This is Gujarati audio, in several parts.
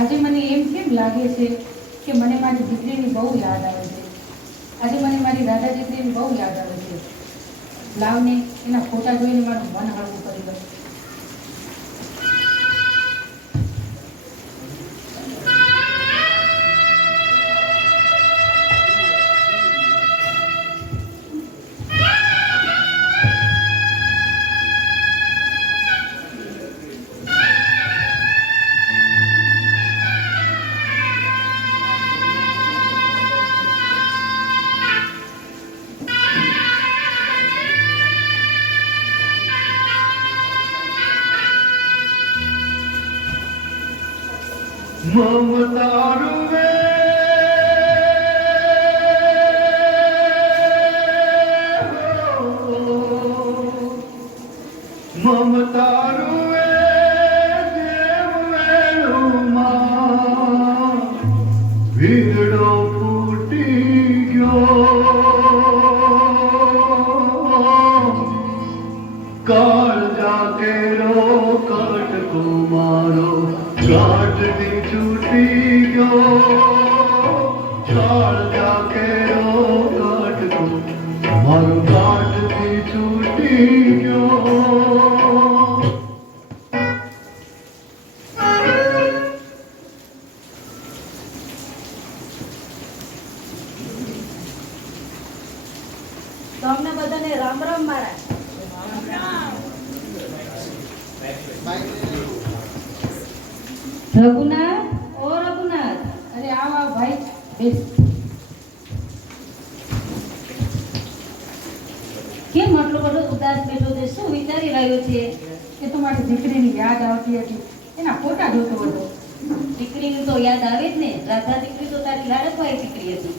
આજે મને એમ કેમ લાગે છે કે મને મારી દીકરીની બહુ યાદ આવે છે. આજે મને મારી રાધા દીકરીની બહુ યાદ આવે છે. લાવને એના ફોટા જોઈને મારું મન હળવું કરી દઉં. મમતારું વે મમતારું વે દેવ વેલુમાં ભીડો ફૂટી ગયો કાળજા કેરો કટકો મારો ગાંઠની છૂટી ગયો કાળજા કેરો કટકો મારો ગાંઠની છૂટી ગયો. તમને બધાને રામ રામ મારા. રઘુનાથ, ઓ રઘુનાથ, અરે આવ આવ ભાઈ, બેસ. કેમ આટલો બધો ઉદાસ બેઠો છે? શું વિચારી રહ્યો છે? એ તો મારી દીકરીની યાદ આવતી હતી, એના ફોટા જોતો હતો. દીકરીની તો યાદ આવે જ ને. રાધા દીકરી તો તારી લાડકવાઈ દીકરી હતી.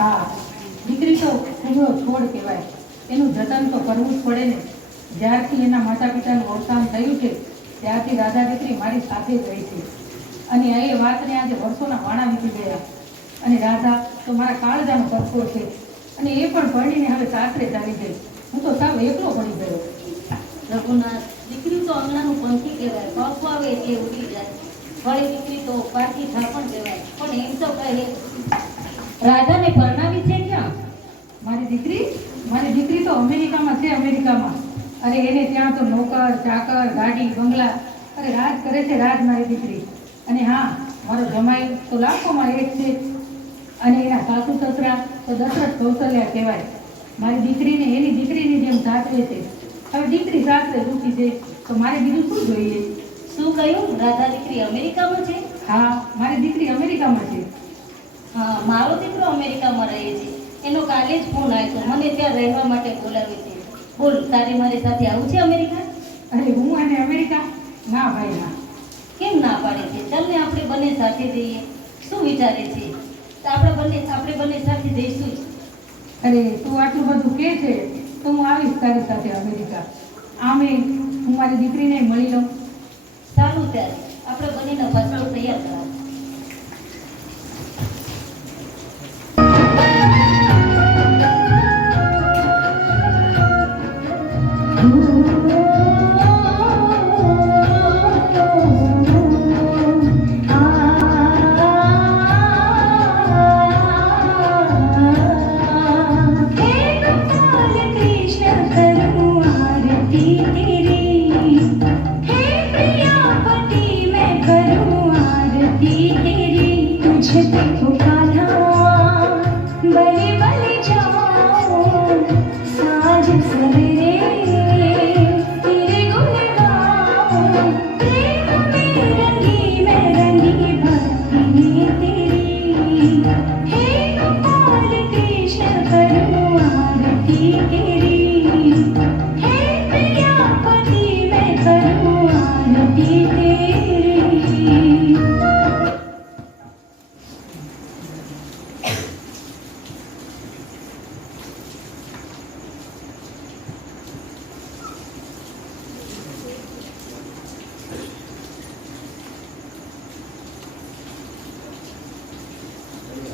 હા, દીકરી તો પૂરો છોડ કહેવાય. એનું જતન તો કરવું જ પડે ને. જ્યારથી એના માતા પિતાનું અવસાન થયું છે ત્યારથી રાધા દીકરી મારી સાથે જ રહી છે. અને એ વાતને આજે વર્ષોના વાણા વીતી ગયા. અને રાધા તો મારા કાળજાનો કટકો છે. અને એ પણ ભણીને હવે સાસરે જ આવી ગઈ. હું તો સાવ એકલો પડી ગયો. રઘુનાથ, દીકરી તો આંગણાનું પંખી કહેવાય. પગ આવે એટલે ઉડી જાય. વળી દીકરી તો પારકી ધાપણ કહેવાય. પણ એમ તો કહે, રાધાને પરણાવી છે ક્યાં? મારી દીકરી તો અમેરિકામાં છે, અમેરિકામાં. અરે એને ત્યાં તો નોકર ચાકર ગાડી બંગલા, અરે રાજ કરે છે, રાજ મારી દીકરી. અને હા, મારો જમાઈ તો લાખોમાં એક છે. અને એના સાસુ સસરા તો દશરથ કૌશલ્યા કહેવાય. મારી દીકરીને એની દીકરીની જેમ સાચવે છે. હવે દીકરી સાસરે દુખી છે તો મારે બીજું શું જોઈએ? શું કહ્યું? રાધા દીકરી અમેરિકામાં છે? હા, મારી દીકરી અમેરિકામાં છે. હા, મારો દીકરો અમેરિકામાં રહે છે. એનો કાલે જ ફોન આવ્યો. મને ત્યાં રહેવા માટે બોલાવે છે. બોલ, તારે મારી સાથે આવું છે અમેરિકા? અરે હું અને અમેરિકા? ના ભાઈ ના. કેમ ના પાડે છે? ચાલ ને આપણે બંને સાથે જઈએ. શું વિચારે છે? તો આપણે બંને સાથે જઈશું જ. અરે તું આટલું બધું કહે છે તો હું આવીશ તારી સાથે અમેરિકા. આમે હું મારી દીકરીને મળી લઉં. સારું, ત્યારે આપણે બંનેના પાસપોર્ટ તૈયાર કરાવ.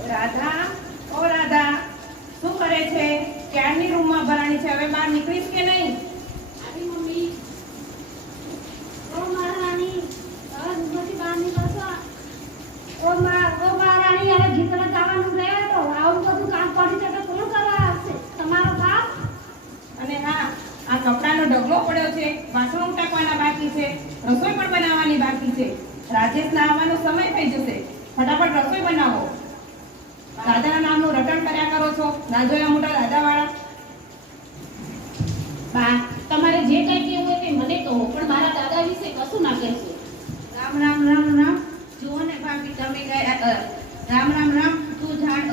રાધા, ઓ રાધા, શું કરે છે? ક્યારની રૂમમાં ભરાણી છે, હવે બહાર નીકળીશ કે નહીં? આવી મમ્મી. ઓ મહારાણી, હવે રૂમમાંથી બહાર નીકળશો? રાજેશના આવવાનો સમય થઈ જશે. ફટાફટ રસોઈ બનાવો. દાદાના નામનું રટણ કર્યા કરો છો. ના જોયા મોટા દાદાવાળા. બા, તમારે જે કંઈ કહેવું હોય તે મને કહો, પણ મારા દાદા વિશે કશું ના કહેશો. રામ રામ રામ રામ. જુઓ ને ભાભી, તમે ગયા રામ રામ રામ. તું જાણ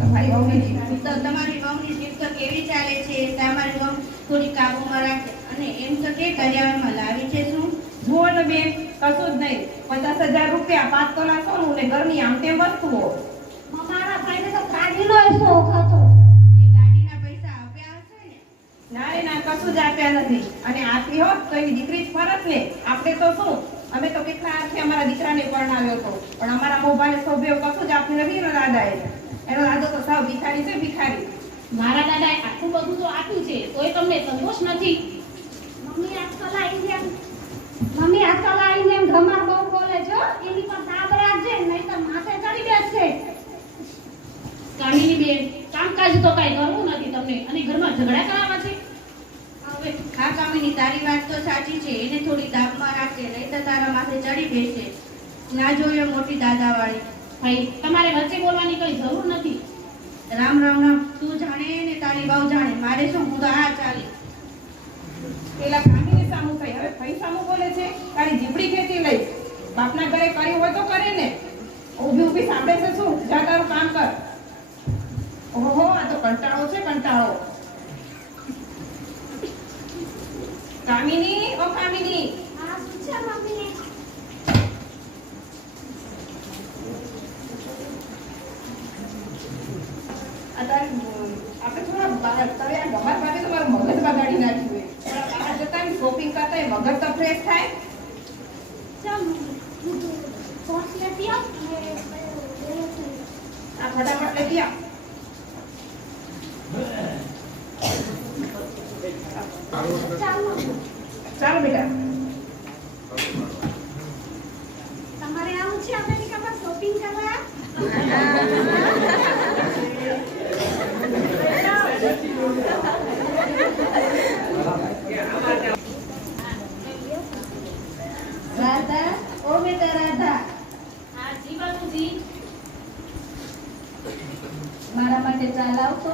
તમારી વહુની તો તમારી વહુની જીભ કેવી ચાલે છે? તમારી વહુ થોડી કાબુમાં રાખે અને એમ તો કે કરિયાવરમાં લાવી છે શું? જુઓ ને બેન, કશું જ નહીં. 50,000 રૂપિયા, 5 તોલા સોનું ને ઘરની આમ તેમ વસ્તુઓ. મારા ભાઈને તો ગાડીનો શોખ હતો. એ ગાડીના પૈસા આપ્યા હશે ને? ના રે ના, કશું જ આપ્યા નથી. અને આપી હોત તો એની દીકરી જ ફરત ને. આપણે તો શું, અમે તો કેટલા હાથે અમારા દીકરાને પરણાવ્યો હતો, પણ અમારા મોભાને સભ્યો કશું જ આપ્યું નથી એનો દાદાએ. એનો દાદો તો સાવ ભિખારી છે, ભિખારી. મારા દાદાએ આટલું બધું તો આપ્યું છે, તોય તમને સંતોષ નથી. મમ્મી આજકાલ આવીને એમ ઘમાર બહુ બોલે છો. એની પર દાબ રાખજે, નહીં તો માથે ચડી બેસશે. કામિની બેન, કામકાજ તો કાંઈ કરવું નથી તમને, અને ઘરમાં ઝઘડા કરાવવા છે. હવે હા કામિની, તારી વાત તો સાચી છે. એને થોડી દાબમાં રાખે, નહીં તો તારા માથે ચડી બેસે. ના જોયો મોટી દાદાવાળી. ભાઈ, તમારે વચ્ચે બોલવાની કઈ જરૂર નથી. રામ રામ રામ. તું જાણે ને તારી વહુ જાણે. મારે શું, હું તો આ ચાલી. પેલા કામીની સામું થઈ, હવે ભાઈ સામું બોલે છે. તારી જીબડી ખેતી લઈ. બાપના ઘરે કર્યું હોય તો કરે ને. ઊભી ઊભી સાંભળે છે શું? જા તારું કામ કર. ઓહો, આ તો કંટાળો છે, કંટાળો. કામિની, ઓ કામિની. આ શું છે મમ્મી? આપણે થોડા બહાર તમે આ ગમાર માટે તમારું મગજ બગાડી નાખ્યું છે. થોડા બહાર જતા ને શોપિંગ કરતા હોય, મગજ તો ફ્રેશ થાય. ચાલ સોસ લેતી આવ. આ ફટાફટ લેતી આવ. ચાલો બેટા. તમારે આવું છે અમેરિકામાં શોપિંગ કરવા? રાધા, ઓ બેટા રાધા, હા જી બાપુજી. મારા માટે ચા લાવતો.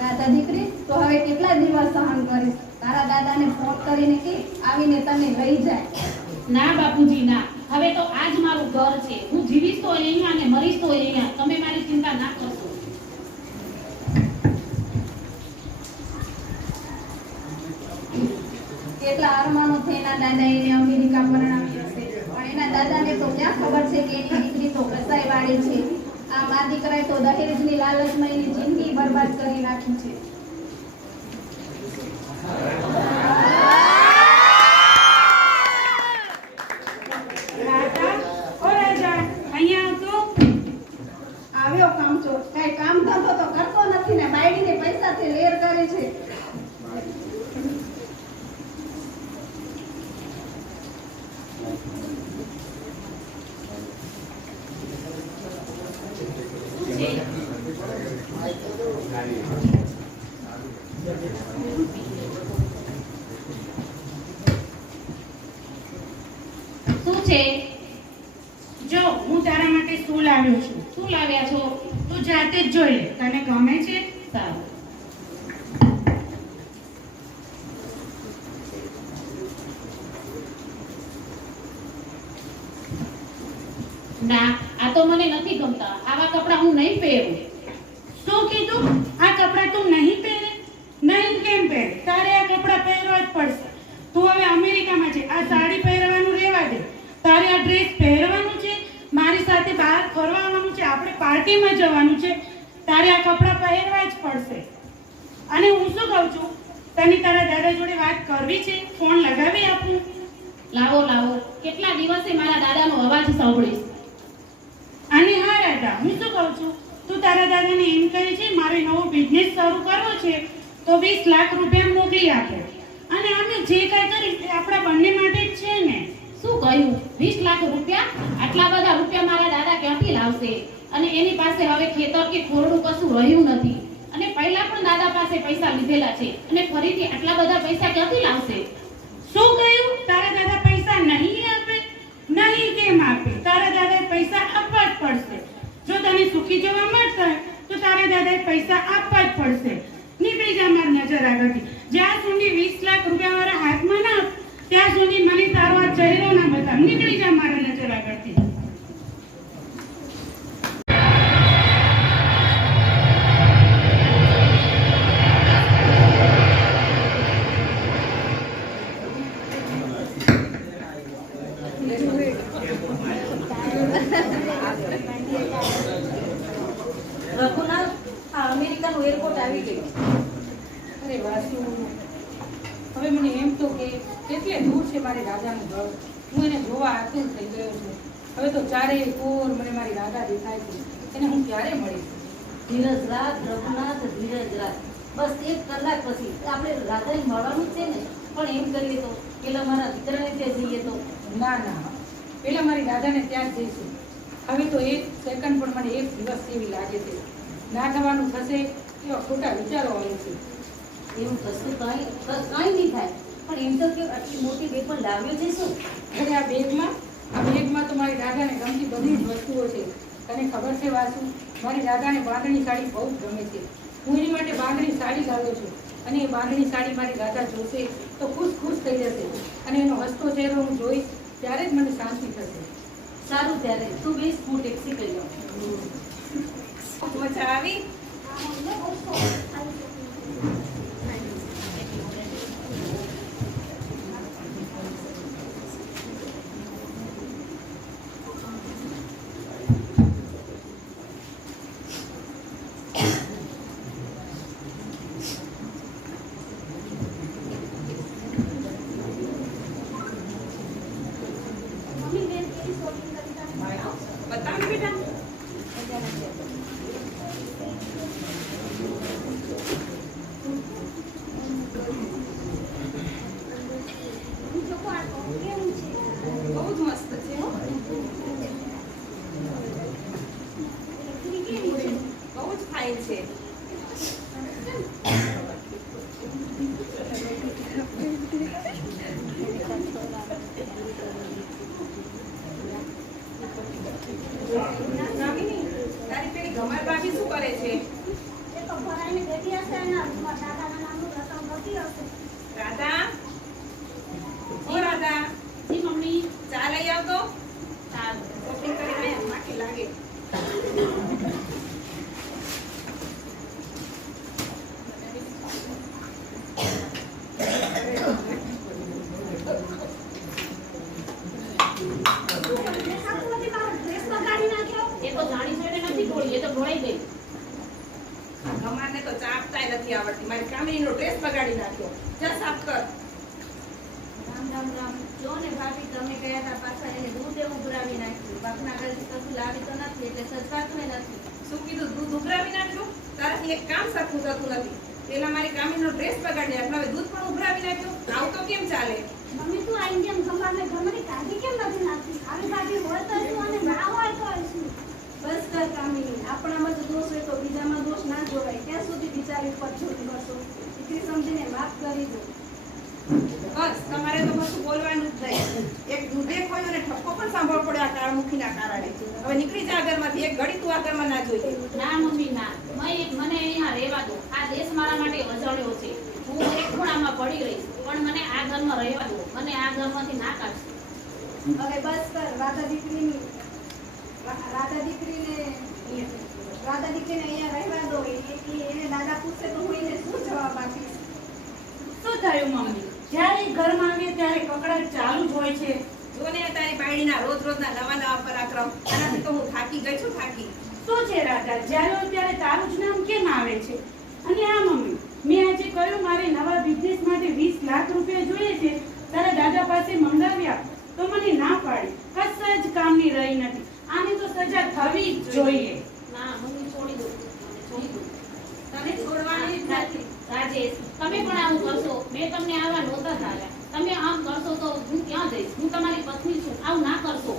રાધા દીકરી, તો હવે કેટલા દિવસ સહન કરીશ? તારા દાદાને ફોન કરીને કે આવીને તને લઈ જાય. ના બાપુજી ના, હવે તો આજ મારું ઘર છે. હું જીવીશ તો અહીંયા અને મરીશ તો અહીંયા. તમે મારી ચિંતા ના કરશો. કેટલા અરમાનોથી એના દાદા એને અમેરિકા પરણાવી હશે, પણ એના દાદાને તો ક્યાં ખબર છે કે એની દીકરી તો કસાઈ વાળી છે. આ મા દીકરાએ તો દહેજની લાલચમાં એની જિંદગી બરબાદ કરી નાખી છે. રાજા, ઓ રાજા, અહીંયા આવતો. આવ્યો કામચોર, કઈ કામ ધંધો તો કરતો નથી ને બાયડીને પૈસાથી લેર કરે છે. શું છે? જો હું તારા માટે શું લાવ્યો છું, શું લાવ્યા છો? તું જાતે જ જોઈ લે. તને ગમે છે? સારું. ના, આ તો મને નથી ગમતા. આવા કપડાં હું નહીં પહેરું. શું કીધું? આ કપડાં તું નહીં પહેરે? નહીં કેમ પહેરે? તારે આ કપડાં પહેરવા જ પડશે. તું હવે અમેરિકામાં છે, આ સાડી પહેરવાનું રહેવા દે. તારે આ ડ્રેસ પહેરવાનું છે, મારી સાથે બહાર ફરવા આવવાનું છે, આપણે પાર્ટીમાં જવાનું છે. તારે આ કપડાં પહેરવા જ પડશે. અને હું શું કહું છું, તને તારા દાદા જોડે વાત કરવી છે? ફોન લગાવી આપું? લાવો લાવો, કેટલા દિવસે મારા દાદાનો અવાજ સાંભળીશ. અને હા રાધા, હું શું કહું છું, તું તારા દાદાને એમ કહે છે મારે નવો બિઝનેસ શરૂ કરવો છે તો 20 લાખ રૂપિયા મોકલી આપે. અને અમે જે કાંઈ કરીશ એ આપણા બંને માટે જ છે ને. શું કહ્યું? 20 લાખ રૂપિયા? આટલા બધા રૂપિયા મારા દાદા ક્યાંથી લાવશે? અને એની પાસે હવે ખેતર કે ખોરડું કશું રહ્યું નથી. અને પહેલા પણ દાદા પાસે પૈસા લીધેલા છે અને ફરીથી આટલા બધા પૈસા ક્યાંથી લાવશે? શું કહ્યું? તારા દાદા પૈસા નહીં આપે? નહીં કેમ આપે? તારા દાદાએ પૈસા આપવા જ પડશે. જો તને સુખી જોવા માંગતા હોય તો તારા દાદાએ પૈસા આપવા જ પડશે. નીકળી જા મારી નજર આગળથી. જ્યાં સુધી 20 લાખ રૂપિયા મારા હાથમાં ના આપ, ત્યાં સુધી મને તારો આ ચહેરો ના બતાવ. નીકળી જા મારા નજર આગળથી. રઘુનાથ, આ અમેરિકાનું એરપોર્ટ આવી ગયું. અરે વાસુ, હવે મને એમ તો કે કેટલે દૂર છે મારી રાધાનું ઘર. હું એને જોવા આતુર થઈ ગયો છું. હવે તો ચારેય કોર મને મારી રાધા દેખાય છે. એને હું ક્યારે મળીશ? ધીરજ રાખ રઘુનાથ, ધીરજ રાખ. બસ 1 કલાક પછી આપણે રાધાને મળવાનું જ છે ને. પણ એમ કરીએ તો પેલા મારા દીકરાને ત્યાં જઈએ તો? ના ના, પેલા મારી રાધાને ત્યાં જ જઈશું. હવે તો 1 સેકન્ડ પણ મને 1 દિવસ જેવી લાગે છે. ના થવાનું થશે એવા ખોટા વિચારો આવે છે. એવું કશું કાંઈ નહીં થાય. પણ એમ તો કે આટલી મોટી બેગ પણ લાવ્યો છે શું? અરે આ બેગમાં તો મારી રાધાને ગમતી બધી જ વસ્તુઓ છે. તને ખબર છે વાસુ, મારી રાધાને બાંધણી સાડી બહુ જ ગમે છે. હું એની માટે બાંધણી સાડી લાવ્યો છું. અને એ બાંધણી સાડી મારી રાધા જોશે તો ખુશ થઈ જશે. અને એનો હસતો ચહેરો હું જોઈશ ત્યારે જ મને શાંતિ થશે. સારું, ત્યારે તું બેસ, હું ટેક્સી કરી આવું. મજા આવી? બતાવ ને બેટા. બહુ જ મસ્ત છે હો. બહુ જ ફાઇન છે. નામિની, તારી પેલી ગમાર ભાભી શું કરે છે? રાધા, ઓ રાધા, જી મમ્મી. ચા લઈ આવતો. શોપિંગ કરીને આયા, માખી લાગે. એ તો જાણી જોઈને નથી ઢોળી, એ તો ઢોળાઈ ગઈ. ગમારને તો ચા આપતાય નથી આવડતી. મારી કામિનીનો ડ્રેસ બગાડી નાખ્યો. જા સાફ કર. રામ રામ રામ. જો ને ભાભી, તમે ગયા હતા પાછા એને દૂધ એવું ઉભરાવી નાખ્યું. બાપના ઘરેથી કશું લાવી તો નથી એટલે સચવાતું નથી. શું કીધું? દૂધ ઉભરાવી નાખ્યું? તારાથી એક કામ સરખું થતું નથી. પેલા મારી કામિનીનો ડ્રેસ બગાડી નાખ્યો, હવે દૂધ પણ ઉભરાવી નાખ્યું. આવું તો કેમ ચાલે? મમ્મી, તું આ ઇન્ડિયન ખંભાને ઘરની કાઢી કેમ નથી નાખતી? આવી ભાભી હોય તો શું અને ના હોય તો શું? બસ કર કામિની, આપણામાં જ દોષ હોય તો બીજામાં દોષ ના જોવાય. ત્યાં સુધી બિચારી ઉપર છોડી બસો. દીકરી સમજીને માફ કરી દો. બસ, તમારે તો કશું બોલવાનું જ નહીં. એક દૂધે ખોયો અને ઠપકો પણ સાંભળવો પડે આ કાળમુખીના કારણે. હવે નીકળી જા ઘરમાંથી. એક ઘડી તું આ ઘરમાં ના જોઈએ. ના મમ્મી ના, મને અહીંયા રહેવા દો. આ દેશ મારા માટે વજળ્યો છે. હું એક ખૂણામાં પડી રહીશ, પણ મને આ ઘરમાં રહેવા દો. મને આ ઘરમાંથી ના કાઢશો. હવે બસ કર. રાધા દીકરીને અહીંયા રહેવા દો. એને દાદા પૂછશે તો હું એને શું જવાબ આપીશ? શું થયું મમ્મી? જ્યારે ઘરમાં આવીએ ત્યારે કકડાટ ચાલુ જ હોય છે. જોને તારી બાયડીના રોજના નવા પરાક્રમ. આનાથી તો હું થાકી ગઈ છું, થાકી. શું છે રાધા, જ્યારે હોય ત્યારે તારું જ નામ કેમ આવે છે? અને હા મમ્મી, મેં આજે કહ્યું મારે નવા બિઝનેસ માટે 20 લાખ રૂપિયા જોઈએ છે, તારા દાદા પાસે મંગાવ્યા તો મને ના પાડી. કશા જ કામની રહી નથી. આની તો સજા થવી જ જોઈએ. ના મમ્મી, છોડી દો. છોડી દો. તને છોડવાની જ નથી. રાજેશ, તમે પણ આવું કરશો? મેં તમને આવા નહોતા ધાર્યા. તમે આમ કરશો તો હું ક્યાં જઈશ? હું તમારી પત્ની છું. આવું ના કરશો.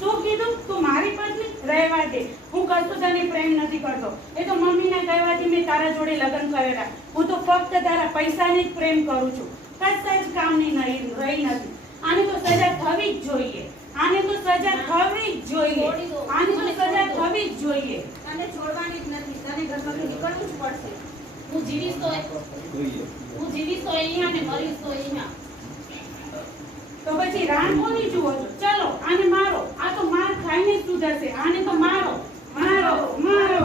શું કીધું? તું મારી પત્ની? રહેવા દે. હું કશું તને પ્રેમ નથી કરતો. એ તો મમ્મીના કહેવાથી મેં તારા જોડે લગ્ન કરેલા. હું તો ફક્ત તારા પૈસાને જ પ્રેમ કરું છું. કશા જ કામની નહીં રહી નથી. આને તો સજા થવી જ જોઈએ. આને તો સજા થવી જ જોઈએ. આને તો સજા થવી જ જોઈએ. તને છોડવાની જ નથી. તને ઘરમાંથી નીકળવું જ પડશે. હું જીવીશ તો અહીંયા ને મરીશ તો અહીંયા. તો પછી રાન કોની જુઓ છો? ચલો આને મારો. આ તો માર ખાઈને જ સુધરશે. આને તો મારો મારો મારો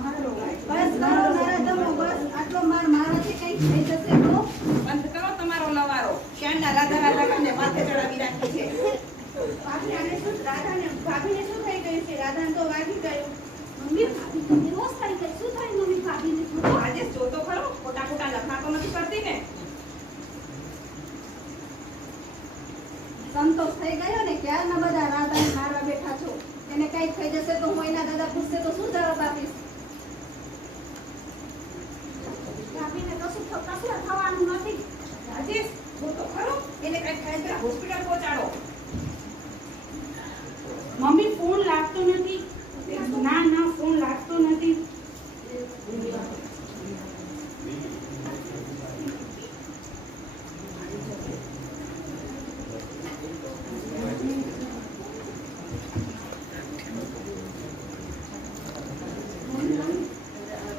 મારો. બસ કરો નરાધમો, બસ આટલો માર મારાથી કંઈ થઈ જશે તો? બંધ કરો તમારો લવારો. ક્યાંના રાધા રાધા કરીને માથે ચડાવી રાખી છે. ભાભી આને શું, રાધાને ભાભીને શું થઈ ગયું છે? રાધાને તો વાગી ગયું. મમ્મી ભાભી તમને રોજ થઈ ગઈ. શું થાય મમ્મી ભાભીને? તો આજે જોતો ખરો, ખોટા ખોટા લખા તો નથી કરતી ને. સંતોષ થઈ ગયો ને? ક્યારના બધા રાધાને મારવા બેઠા છો. એને કંઈક થઈ જશે તો હું એના દાદા પૂછશે તો શું જવાબ આપીશ? ભાભીને કશું થવાનું નથી. રાજેશ જોતો ખરો, એને કઈ થાય તો હોસ્પિટલ પહોંચાડો. મમ્મી ફોન લાગતો નથી. ના ના ફોન લાગતો નથી.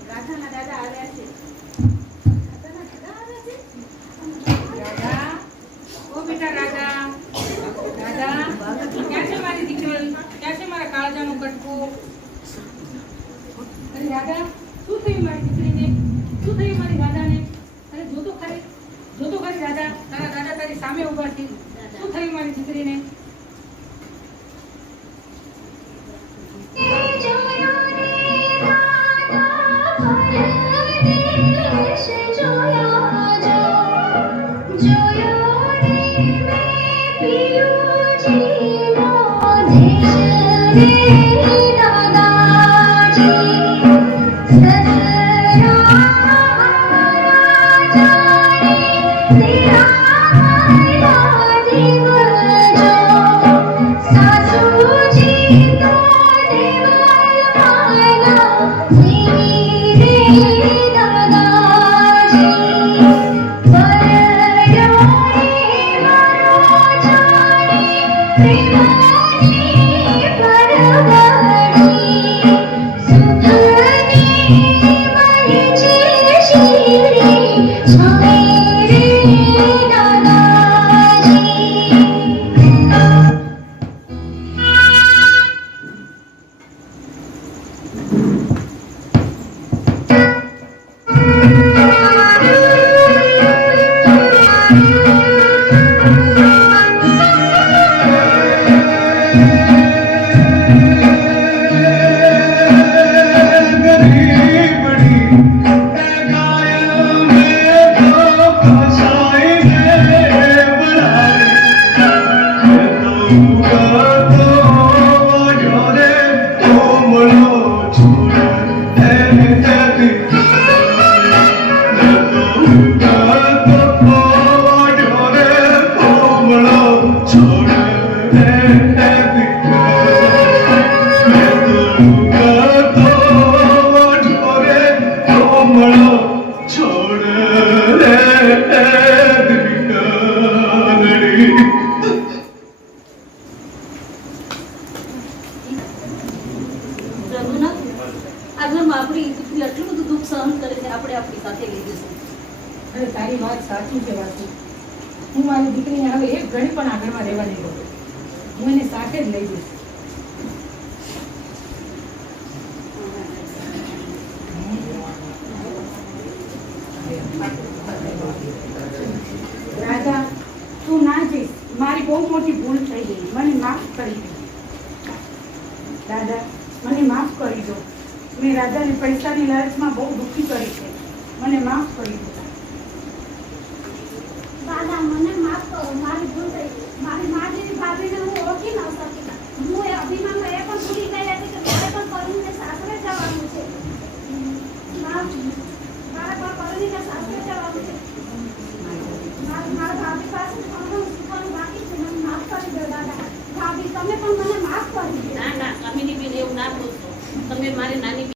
રાધાના દાદા આવ્યા છે. રાધા, ઓ બેટા રાધા, રાધા, ક્યાં છે મારી દીકરી? ક્યાં છે મારા કાળજાનું કટકું? અરે રાધા, શું થયું મારી દીકરીને? શું થયું મારી રાધાને? અરે જોતો ખરી રાધા, તારા દાદા તારી સામે ઊભા છે. શું થયું મારી દીકરીને? અરે તારી વાત સાચી છે વાસુ. હું મારી દીકરીને હવે એક ઘડી પણ આગળમાં રહેવા નહીં દઉં. હું એને સાથે જ લઈ જઈશ. રાધા, તું ના જઈશ. મારી બહુ મોટી ભૂલ થઈ ગઈ. મને માફ કરી દે. દાદા, મને માફ કરી દો. મેં રાધાને પૈસાની લાલચમાં બહુ દુઃખી કરી છે. મને માફ કરી દો. દાદા મને માફ કરો, મારી ભૂલ થઈ. મારી મા જેવી ભાભીને હું ઓળખી ન શકી. હું એ અભિમાનમાં એ પણ ભૂલી ગઈ હતી કે મારે પણ કરુણીને સાસરે જવાનું છે. મારે પણ કરુણીને સાસરે જવાનું છે. મારા ભાભી પાસે ઘણું શીખવાનું બાકી છે. મને માફ કરી દો દાદા. ભાભી તમે પણ મને માફ કરી દો. ના ના કામિની બેન એવું ના બોલશો. તમે મારી નાની